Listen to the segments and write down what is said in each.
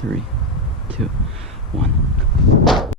3, 2, 1.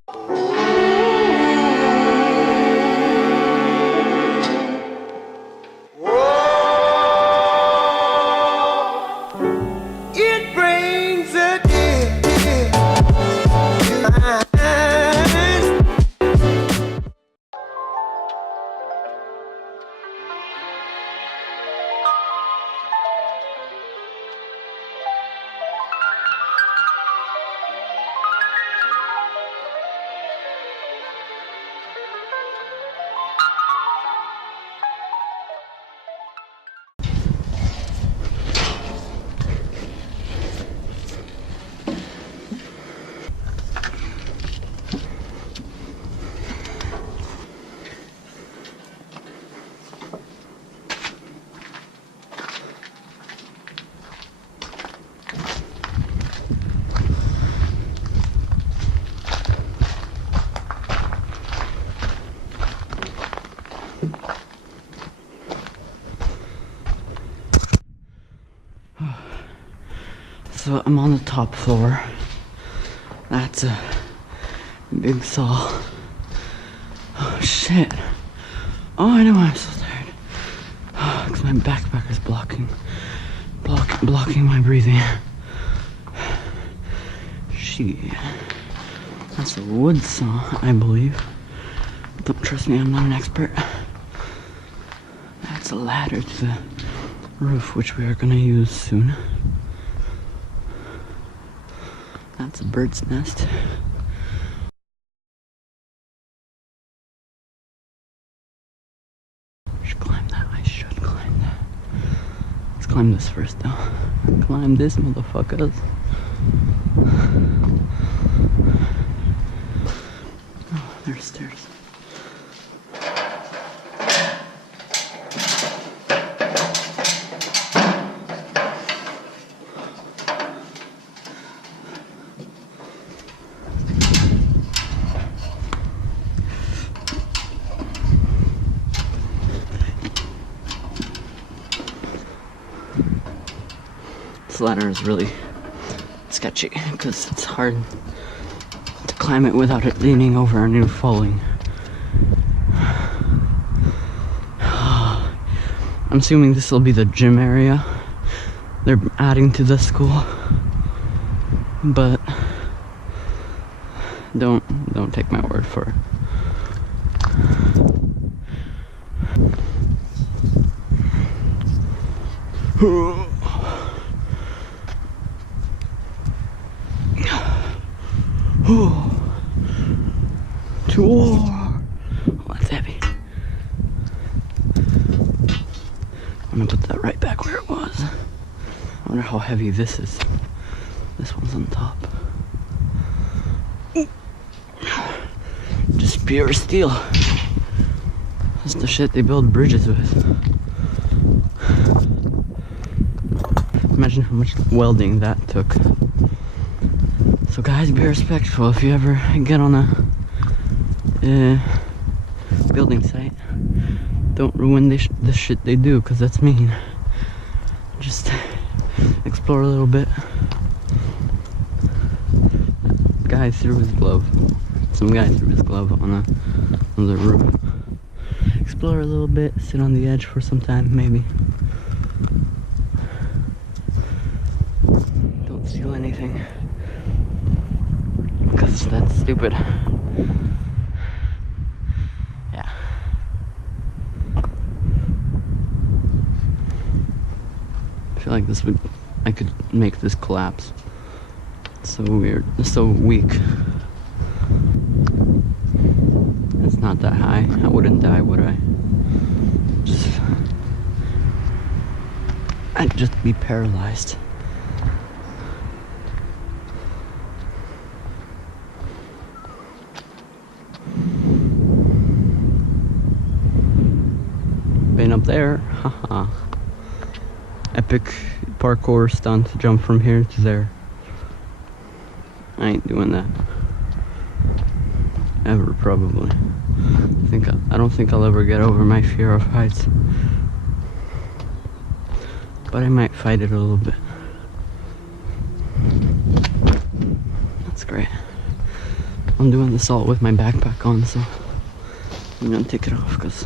So I'm on the top floor. That's a big saw. Oh shit. Oh, I know why I'm so tired. Because my backpack is blocking my breathing. Shit. That's a wood saw, I believe. Don't trust me, I'm not an expert. That's a ladder to the roof, which we are gonna use soon. That's a bird's nest. I should climb that. Let's climb this first though. Climb this, motherfuckers. Oh, there's stairs. This ladder is really sketchy because it's hard to climb it without it leaning over and you falling. I'm assuming this will be the gym area they're adding to the school, but don't take my word for it. To war! Oh, that's heavy. I'm gonna put that right back where it was. I wonder how heavy this is. This one's on top. Just pure steel. That's the shit they build bridges with. Imagine how much welding that took. So guys, be respectful if you ever get on a building site. Don't ruin the shit they do, because that's mean. Just explore a little bit. That guy threw his glove. Some guy threw his glove on the roof. Explore a little bit, sit on the edge for some time, maybe. Don't steal anything, because that's stupid. Yeah. I feel like I could make this collapse. It's so weird, it's so weak. It's not that high. I wouldn't die, would I? I'd just be paralyzed. Been up there, haha. Epic parkour stunt, jump from here to there. I ain't doing that. Ever, probably. I don't think I'll ever get over my fear of heights. But I might fight it a little bit. That's great. I'm doing this all with my backpack on, so I'm gonna take it off because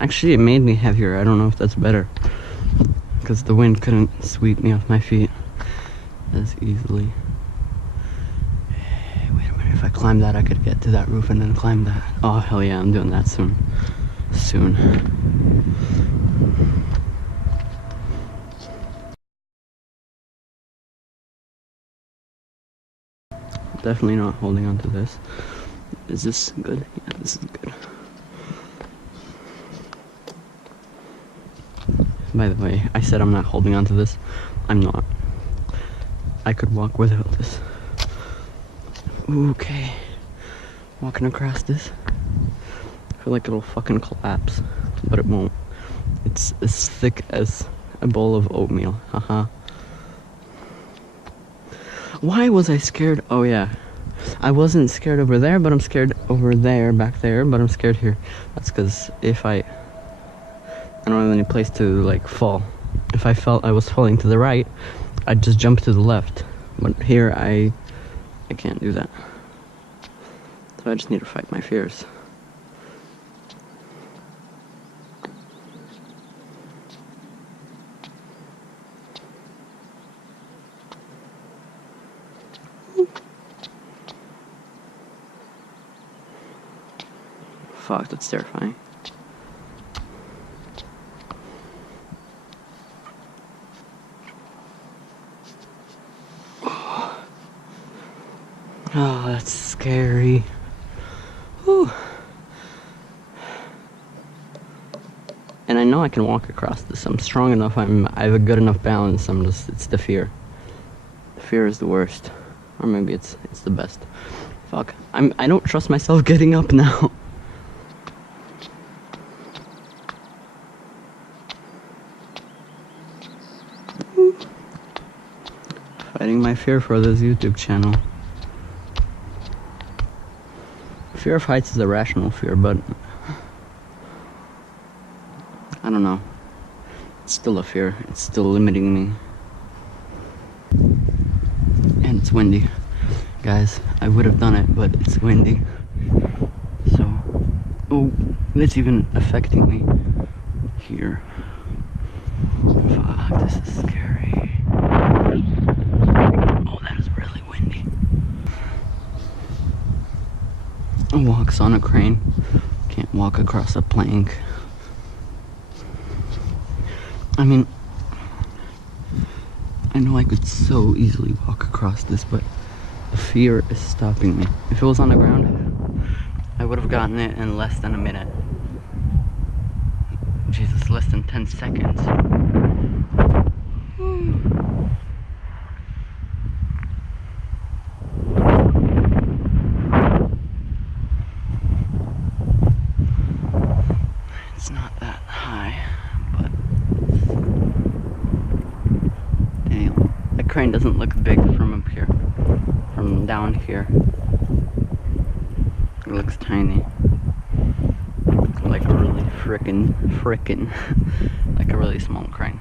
actually it made me heavier. I don't know if that's better because the wind couldn't sweep me off my feet as easily. Hey, wait a minute, if I climb that I could get to that roof and then climb that. Oh hell yeah, I'm doing that soon. Definitely not holding on to this. Is this good? Yeah, this is good. By the way, I said I'm not holding on to this. I'm not. I could walk without this. Okay. Walking across this. I feel like it'll fucking collapse, but it won't. It's as thick as a bowl of oatmeal. Haha. Why was I scared? Oh yeah. I wasn't scared over there, but I'm scared over there, back there, but I'm scared here. That's because if I don't have any place to like fall. If I felt I was falling to the right, I'd just jump to the left. But here I can't do that. So I just need to fight my fears. Fuck, that's terrifying. Oh, that's scary. Whew. And I know I can walk across this. I'm strong enough. I have a good enough balance. It's the fear. The fear is the worst. Or maybe it's the best. Fuck. I don't trust myself getting up now. Fighting my fear for this YouTube channel. Fear of heights is a rational fear, but I don't know. It's still a fear. It's still limiting me. And it's windy. Guys, I would have done it, but it's windy. So, oh, it's even affecting me here. Fuck, this is scary. Oh, that is really windy. Walks on a crane. Can't walk across a plank. I mean, I know I could so easily walk across this, but the fear is stopping me. If it was on the ground, I would have gotten it in less than a minute. Jesus, less than 10 seconds. It's not that high, but damn, the crane doesn't look big from up here, from down here. It looks tiny, like a really frickin' like a really small crane.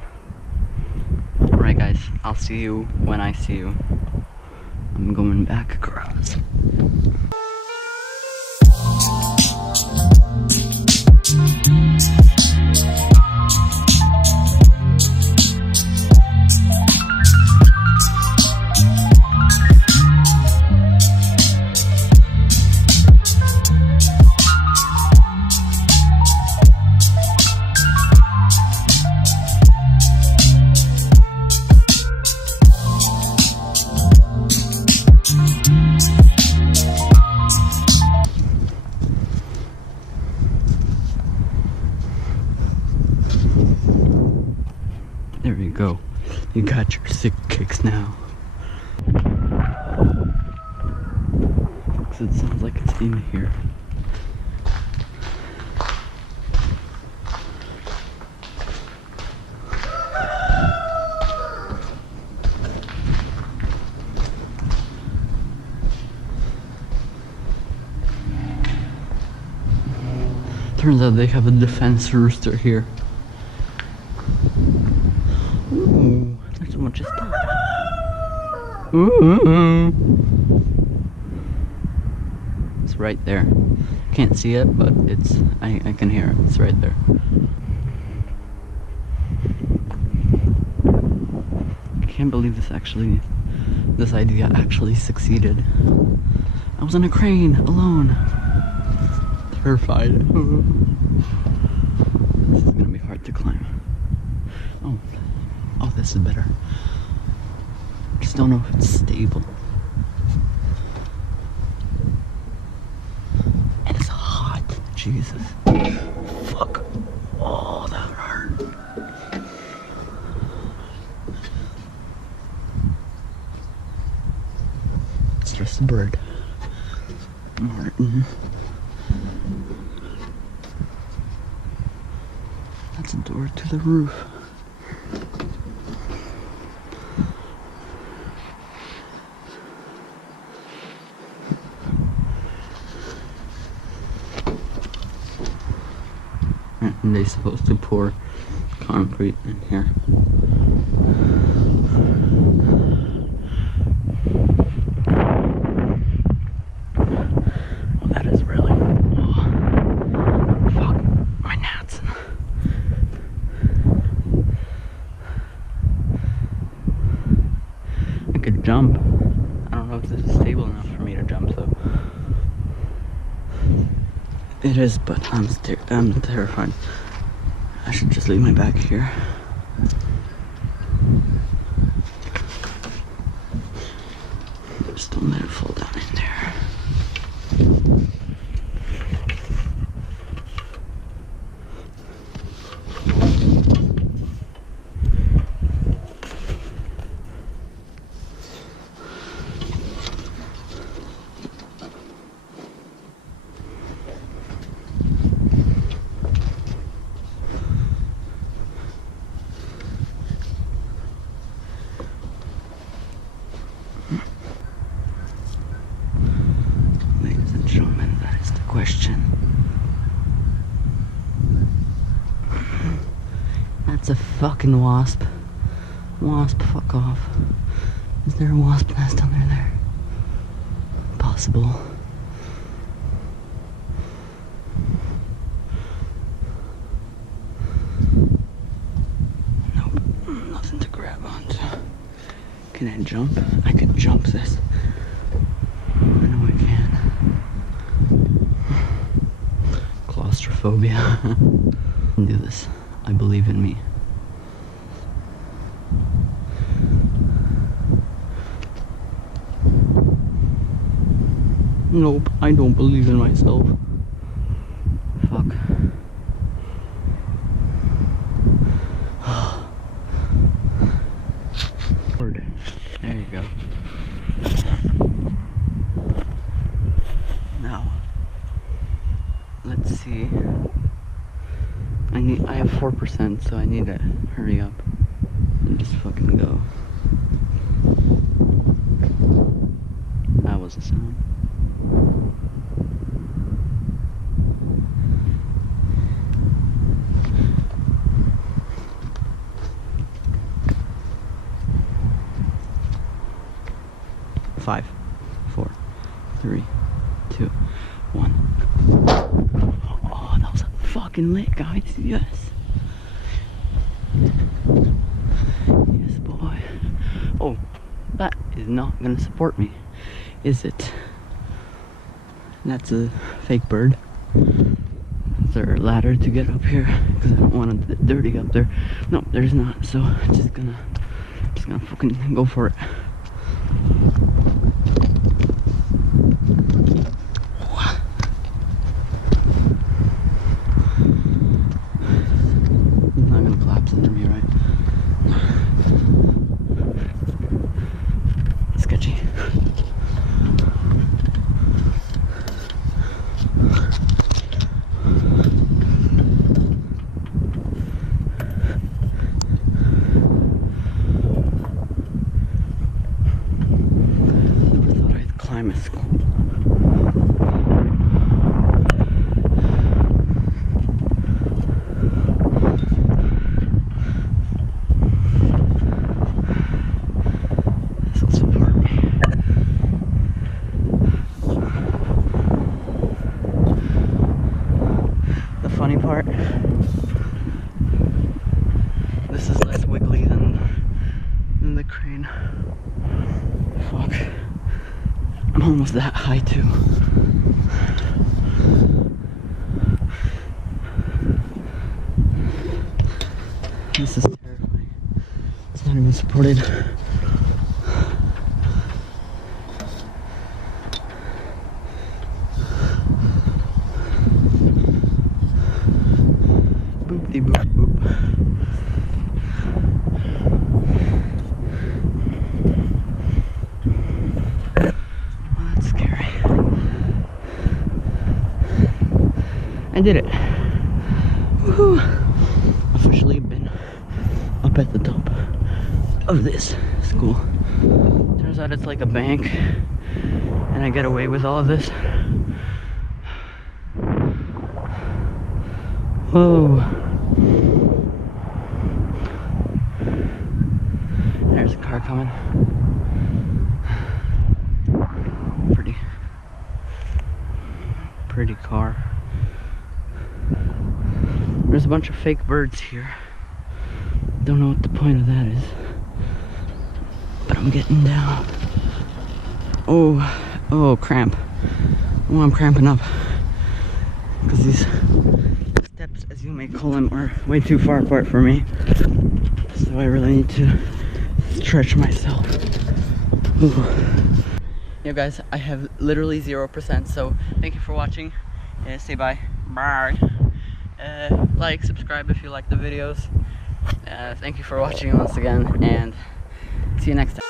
Alright guys, I'll see you when I see you. I'm going back across. There you go. You got your sick kicks now. Because it sounds like it's in here. Turns out they have a defense rooster here. Ooh, there's so much stuff. It's right there. Can't see it, but it's I can hear it. It's right there. I can't believe this idea actually succeeded. I was on a crane alone. Terrified. This is gonna be hard to climb. Oh, this is better. Just don't know if it's stable. And it's hot. Jesus. Fuck. Oh, that hurt. It's just a bird. Martin. That's a door to the roof. And they're supposed to pour concrete in here. Oh, that is really... Oh, fuck, my nuts. I could jump. I don't know if this is stable enough for me to jump, though. It is, but I'm terrified. I should just leave my bag here. Just don't let it fall down in there. Question. That's a fucking wasp. Wasp, fuck off. Is there a wasp nest under there? Possible. Nope, nothing to grab onto. Can I jump? I could jump this. I know I can. Claustrophobia. I can do this. I believe in me. Nope, I don't believe in myself. Fuck. There you go. Now, let's see. I have 4%, so I need to hurry up and just fucking go. That was a sound. Five, 4, 3, 2, 1. Oh, that was fucking lit, guys. Yes. Yes, boy. Oh, that is not gonna support me, is it? That's a fake bird. Is there a ladder to get up here? Because I don't want to get dirty up there. No, there's not. So just gonna fucking go for it. He's not gonna collapse under me, right? Sketchy. Never thought I'd climb a school. This will support me. Fuck. I'm almost that high too. This is terrifying. It's not even supported. Boop-de boop boop. Well, that's scary. I did it. Woohoo! Officially been up at the top of this school. Turns out it's like a bank, and I get away with all of this. Whoa. There's a car coming. Pretty car. There's a bunch of fake birds here. Don't know what the point of that is. But I'm getting down. Oh, cramp. Oh, I'm cramping up. Because these steps, as you may call them, are way too far apart for me. So I really need to stretch myself. Ooh. Yeah, guys, I have literally 0%, so thank you for watching. Say bye. Bye. Like, subscribe if you like the videos. Thank you for watching once again, and see you next time.